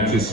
HSC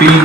3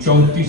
34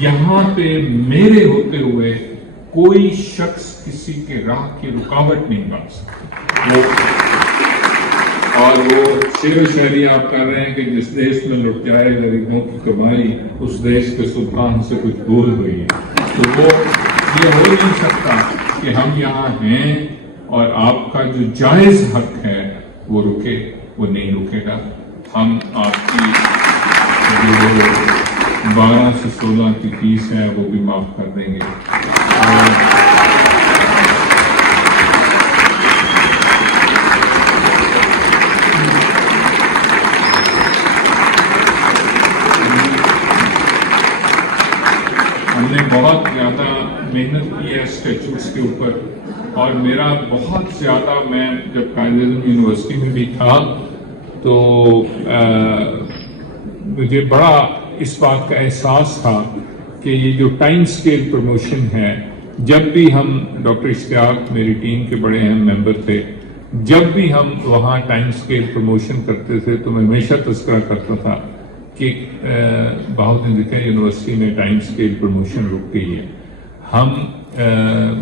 یہاں پہ میرے ہوتے ہوئے کوئی شخص کسی کے راہ کی رکاوٹ نہیں بن سکتا. اور وہ شعر و شاعری آپ کر رہے ہیں کہ جس دیش میں لٹ جائے غریبوں کی کمائی اس دیش کے سلطان سے کچھ بھول ہوئی ہے. تو وہ یہ ہو نہیں سکتا کہ ہم یہاں ہیں اور آپ کا جو جائز حق ہے وہ رکے، وہ نہیں رکے گا. ہم آپ کی جو 12 سے 16 کی فیس ہے وہ بھی معاف کر دیں گے. ہم نے بہت زیادہ محنت کی ہے اسٹیچوز کے اوپر، اور میرا بہت زیادہ، میں جب قائد اعظم یونیورسٹی میں بھی تھا تو مجھے بڑا اس بات کا احساس تھا کہ یہ جو ٹائم اسکیل پروموشن ہے، جب بھی ہم، ڈاکٹر اشتیاق میری ٹیم کے بڑے اہم ممبر تھے، جب بھی ہم وہاں ٹائم اسکیل پروموشن کرتے تھے تو میں ہمیشہ تذکرہ کرتا تھا کہ بہاؤالدین ذکیٰ یونیورسٹی میں ٹائم اسکیل پروموشن رک گئی ہے. ہم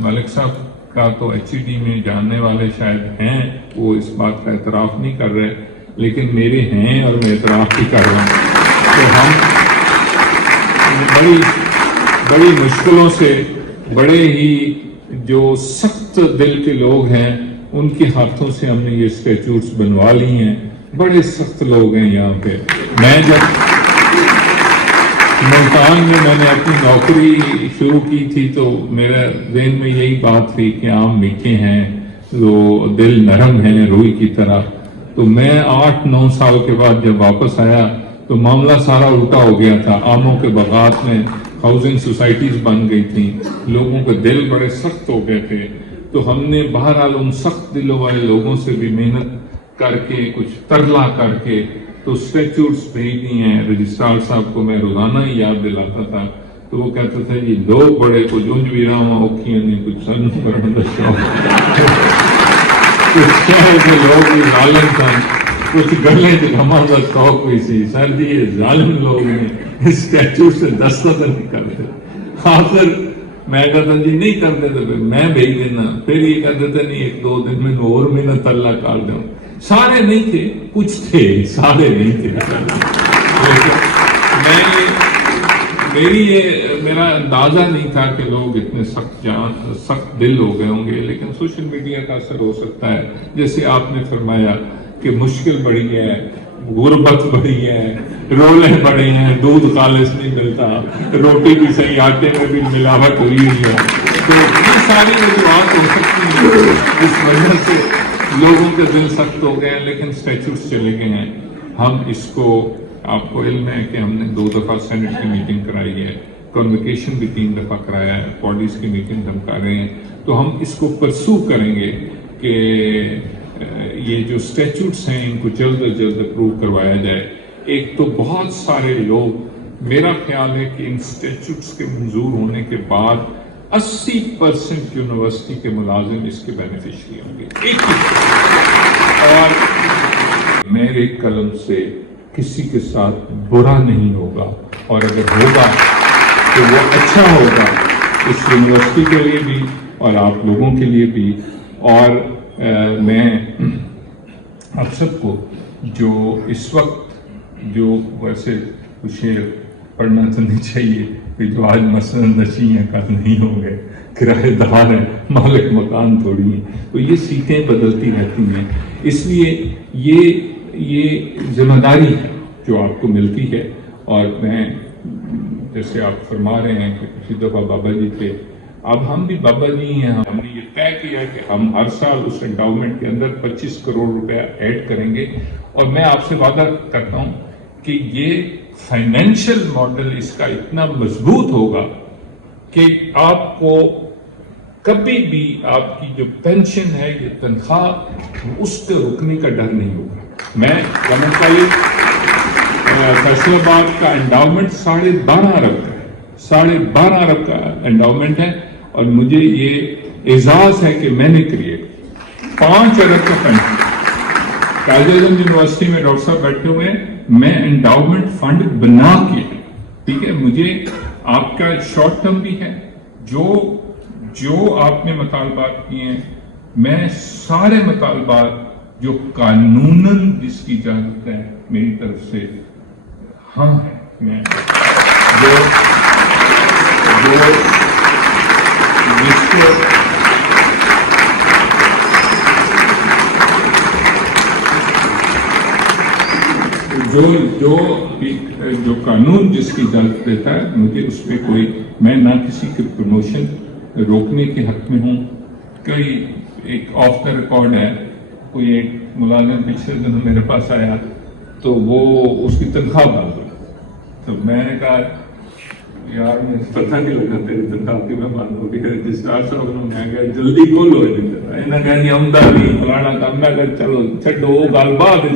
ملک صاحب کا تو ایچ ای ڈی میں جاننے والے شاید ہیں، وہ اس بات کا اعتراف نہیں کر رہے، لیکن میرے ہیں اور میں اعتراف بھی کر رہا ہوں کہ ہم بڑی مشکلوں سے، بڑے ہی جو سخت دل کے لوگ ہیں ان کے ہاتھوں سے ہم نے یہ اسٹیچوز بنوا لی ہیں. بڑے سخت لوگ ہیں یہاں پہ. میں جب ملتان میں نے اپنی نوکری شروع کی تھی تو میرے ذہن میں یہی بات تھی کہ آم میٹھے ہیں، وہ دل نرم ہیں روئی کی طرح. تو میں 8-9 سال کے بعد جب واپس آیا تو معاملہ سارا الٹا ہو گیا تھا. آموں کے باغات میں ہاؤسنگ سوسائٹیز بن گئی تھیں، لوگوں کے دل بڑے سخت ہو گئے تھے. تو ہم نے بہرحال ان سخت دلوں والے لوگوں سے بھی محنت کر کے، کچھ ترلا کر کے تو اسٹیچوز بھیج دی ہیں. رجسٹرار صاحب کو میں روزانہ ہی یاد دلاتا تھا تو وہ کہتا تھا یہ لوگ بڑے کچھ انج بھی رہا اوکھیاں نہیں، کچھ سن کرن دا شوق، کچھ شہر کے لوگ بھی ظالم سن، کچھ گلے جمع کا شوق بھی سی. سر جی یہ ظالم لوگ نے اسٹیچو سے دستخط نہیں کرتے. آخر میں کہتا جی نہیں کرتے تو پھر میں بھیج دینا. پھر یہ کہتے تھے نہیں 1-2 دن میں اور محنت اللہ کر دوں. سارے نہیں تھے، کچھ تھے، سارے نہیں تھے. میرا اندازہ نہیں تھا کہ لوگ اتنے سخت دل ہو گئے ہوں گے، لیکن سوشل میڈیا کا اثر ہو سکتا ہے. جیسے آپ نے فرمایا کہ مشکل بڑی ہے، غربت بڑی ہے، رولے بڑے ہیں، دودھ خالص نہیں ملتا، روٹی بھی صحیح آٹے میں بھی ملاوٹ ہوئی ہے. تو یہ ساری وجوہات ہو سکتی ہیں اس وجہ سے لوگوں کے دل سخت ہو گئے ہیں، لیکن اسٹیچوز چلے گئے ہیں. ہم اس کو، آپ کو علم ہے کہ ہم نے 2 دفعہ سینٹ کی میٹنگ کرائی ہے، کنوکیشن بھی 3 دفعہ کرایا ہے، باڈیز کی میٹنگ ہم کر رہے ہیں. تو ہم اس کو پرسو کریں گے کہ یہ جو اسٹیچوٹس ہیں ان کو جلد از جلد اپروو کروایا جائے. ایک تو بہت سارے لوگ، میرا خیال ہے کہ ان اسٹیچوٹس کے منظور ہونے کے بعد 80% یونیورسٹی کے ملازم اس کے بینیفیشری ہوں گے. اور میرے قلم سے کسی کے ساتھ برا نہیں ہوگا، اور اگر ہوگا تو وہ اچھا ہوگا اس یونیورسٹی کے لیے بھی اور آپ لوگوں کے لیے بھی. اور میں آپ سب کو جو اس وقت جو ویسے شعر پڑھنا تو نہیں چاہیے کہ جو آج مسند نشیں ہیں کل نہیں ہوں گے، کرایہ دار ہیں مالک مکان تھوڑی ہیں. تو یہ سیٹیں بدلتی رہتی ہیں، اس لیے یہ ذمہ داری ہے جو آپ کو ملتی ہے. اور میں جیسے آپ فرما رہے ہیں کہ کسی دفعہ بابا جی تھے، اب ہم بھی بابا جی ہیں. ہم نے یہ طے کیا کہ ہم ہر سال اس انڈاؤمنٹ کے اندر 25 کروڑ روپے ایڈ کریں گے. اور میں آپ سے وعدہ کرتا ہوں کہ یہ فائنینشیل ماڈل اس کا اتنا مضبوط ہوگا کہ آپ کو کبھی بھی آپ کی جو پینشن ہے، یہ تنخواہ، اس کے رکنے کا ڈر نہیں ہوگا. میں فیصل آباد کا انڈاؤمنٹ 12.5 ارب کا ہے، 12.5 ارب کا انڈاؤمنٹ ہے. اور مجھے یہ اعزاز ہے کہ میں نے کریٹ 5 ارب کا پینشن. قائد اعظم یونیورسٹی میں ڈاکٹر صاحب بیٹھے ہوئے ہیں، میں انڈاؤمنٹ فنڈ بنا کے، ٹھیک ہے، مجھے آپ کا شارٹ ٹرم بھی ہے. جو آپ نے مطالبات کیے ہیں، میں سارے مطالبات جو قانوناً جس کی اجازت ہے میری طرف سے ہاں ہے. میں جو قانون جس کی اجازت دیتا ہے، مجھے اس پہ کوئی، میں نہ کسی کے پروموشن روکنے کے حق میں ہوں. کوئی ایک آف دا ریکارڈ ہے، کوئی ایک ملازم پچھلے دن میرے پاس آیا تو وہ اس کی تنخواہ بڑھ گئی، تو میں نے کہا یار مجھے پتہ نہیں لگا تیری تنخواہ کی میں بند ہو گئی. رجسٹرار صاحب نے کہا جلدی کھولو، انہیں کہا نہیں آمداری فلانا کام. میں کہا چلو چھڈو گل بعد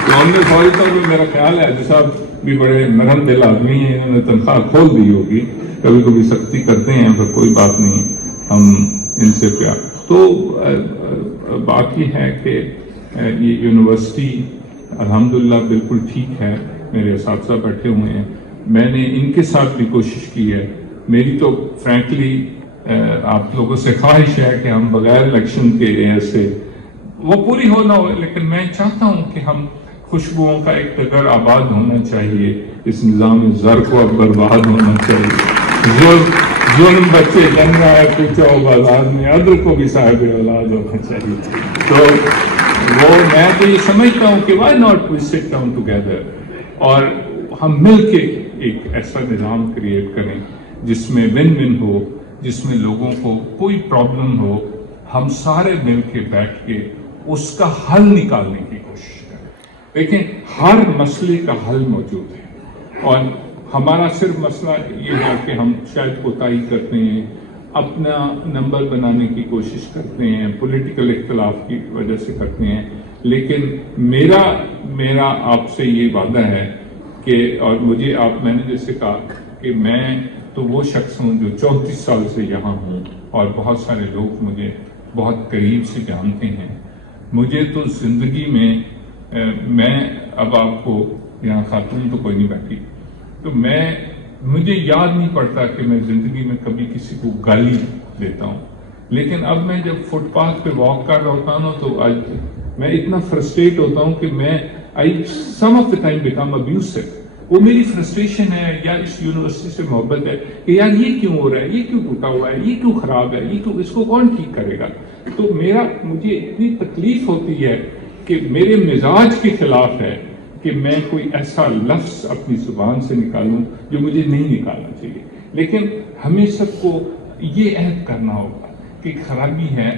تو ہم نے فوری طور پہ، میرا خیال ہے حاجی صاحب بھی بڑے نرم دل آدمی ہیں، انہوں نے تنخواہ کھول دی ہوگی. کبھی کبھی سختی کرتے ہیں پر کوئی بات نہیں، ہم ان سے پیار. تو باقی ہے کہ یہ یونیورسٹی الحمدللہ بالکل ٹھیک ہے. میرے اساتذہ بیٹھے ہوئے ہیں، میں نے ان کے ساتھ بھی کوشش کی ہے. میری تو فرینکلی آپ لوگوں سے خواہش ہے کہ ہم بغیر الیکشن کے ایسے وہ پوری ہونا ہو، لیکن میں چاہتا ہوں کہ ہم خوشبوؤں کا ایک ٹگر آباد ہونا چاہیے. اس نظام زر کو اب برباد ہونا چاہیے. ظلم بچے جن رہا ہے پوچھا ہو بازار میں، عدل کو بھی صاحب اولاد ہونا چاہیے. تو وہ میں تو یہ سمجھتا ہوں کہ Y not we sit down together اور ہم مل کے ایک ایسا نظام کریٹ کریں جس میں ون ون ہو، جس میں لوگوں کو کوئی پرابلم ہو، ہم سارے مل کے بیٹھ کے اس کا حل نکالنے کی کوشش کریں. دیکھیں ہر مسئلے کا حل موجود ہے، اور ہمارا صرف مسئلہ یہ ہے کہ ہم شاید کوتاہی کرتے ہیں، اپنا نمبر بنانے کی کوشش کرتے ہیں، پولیٹیکل اختلاف کی وجہ سے کرتے ہیں. لیکن میرا آپ سے یہ وعدہ ہے کہ، اور مجھے میں نے جیسے کہا کہ میں تو وہ شخص ہوں جو 34 سال سے یہاں ہوں، اور بہت سارے لوگ مجھے بہت قریب سے جانتے ہیں. مجھے تو زندگی میں اب آپ کو یہاں خاتون تو کوئی نہیں بیٹھی، تو مجھے یاد نہیں پڑتا کہ میں زندگی میں کبھی کسی کو گالی دیتا ہوں. لیکن اب میں جب فٹ پاتھ پہ واک کر رہا ہوتا ہوں نا، تو آج میں اتنا فرسٹریٹ ہوتا ہوں کہ میں some of the time become abusive. وہ میری فرسٹریشن ہے، یا اس یونیورسٹی سے محبت ہے کہ یار یہ کیوں ہو رہا ہے، یہ کیوں ٹوٹا ہوا ہے، یہ کیوں خراب ہے، اس کو کون ٹھیک کرے گا. تو مجھے اتنی تکلیف ہوتی ہے کہ میرے مزاج کے خلاف ہے کہ میں کوئی ایسا لفظ اپنی زبان سے نکالوں جو مجھے نہیں نکالنا چاہیے. لیکن ہمیں سب کو یہ عہد کرنا ہوگا کہ خرابی ہے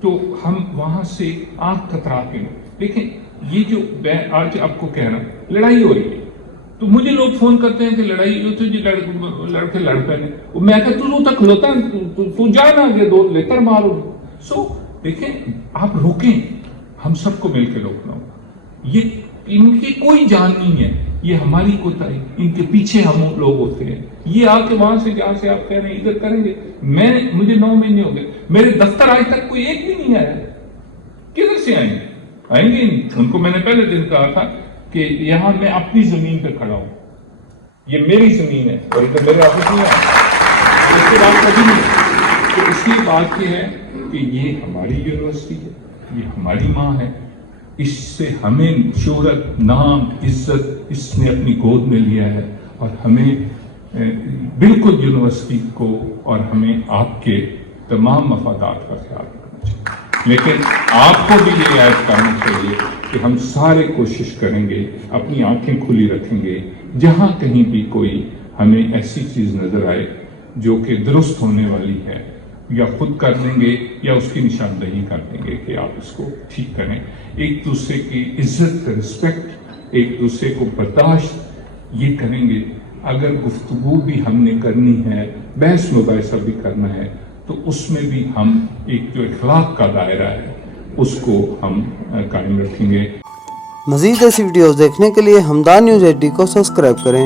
تو ہم وہاں سے آنکھ کترا کے نہیں. لیکن یہ جو میں آج آپ کو کہہ رہا ہوں، لڑائی ہو رہی ہے، تو مجھے لوگ فون کرتے ہیں کہ لڑائی جو تجھے لڑکے لڑ پہ نے، میں کہتا تو تک کھلوتا تو جانا آگے دو لیتر مارو. سو دیکھیں آپ روکیں، ہم سب کو مل کے روکنا ہوگا. یہ ان کی کوئی جان نہیں ہے، یہ ہماری کوتاہی، ان کے پیچھے ہم لوگ ہوتے ہیں. یہ آ کے وہاں سے جہاں سے آپ کہہ رہے ہیں ادھر کریں گے. مجھے 9 مہینے ہو گئے، میرے دفتر آج تک کوئی ایک بھی نہیں آیا. کدھر سے آئیں گے نہیں. ان کو میں نے پہلے دن کہا تھا کہ یہاں میں اپنی زمین پہ کھڑا ہوں، یہ میری زمین ہے، اور ادھر میرے آفس نہیں آیا، اس کے بعد کبھی نہیں. تو اس کی بات یہ ہے کہ یہ ہماری یونیورسٹی ہے، یہ ہماری ماں ہے. اس سے ہمیں شہرت، نام، عزت اس نے اپنی گود میں لیا ہے، اور ہمیں بالکل یونیورسٹی کو اور ہمیں آپ کے تمام مفادات کا خیال رکھنا چاہیے. لیکن آپ کو بھی یہ یاد کرنا چاہیے کہ ہم سارے کوشش کریں گے، اپنی آنکھیں کھلی رکھیں گے، جہاں کہیں بھی کوئی ہمیں ایسی چیز نظر آئے جو کہ درست ہونے والی ہے، یا خود کر دیں گے یا اس کی نشاندہی کر دیں گے کہ آپ اس کو ٹھیک کریں. ایک دوسرے کی عزت، رسپیکٹ، ایک دوسرے کو برداشت یہ کریں گے. اگر گفتگو بھی ہم نے کرنی ہے، بحث مباحثہ بھی کرنا ہے، تو اس میں بھی ہم ایک جو اخلاق کا دائرہ ہے اس کو ہم قائم رکھیں گے. مزید ایسی ویڈیوز دیکھنے کے لیے ہمدان نیوز 80 کو سبسکرائب کریں.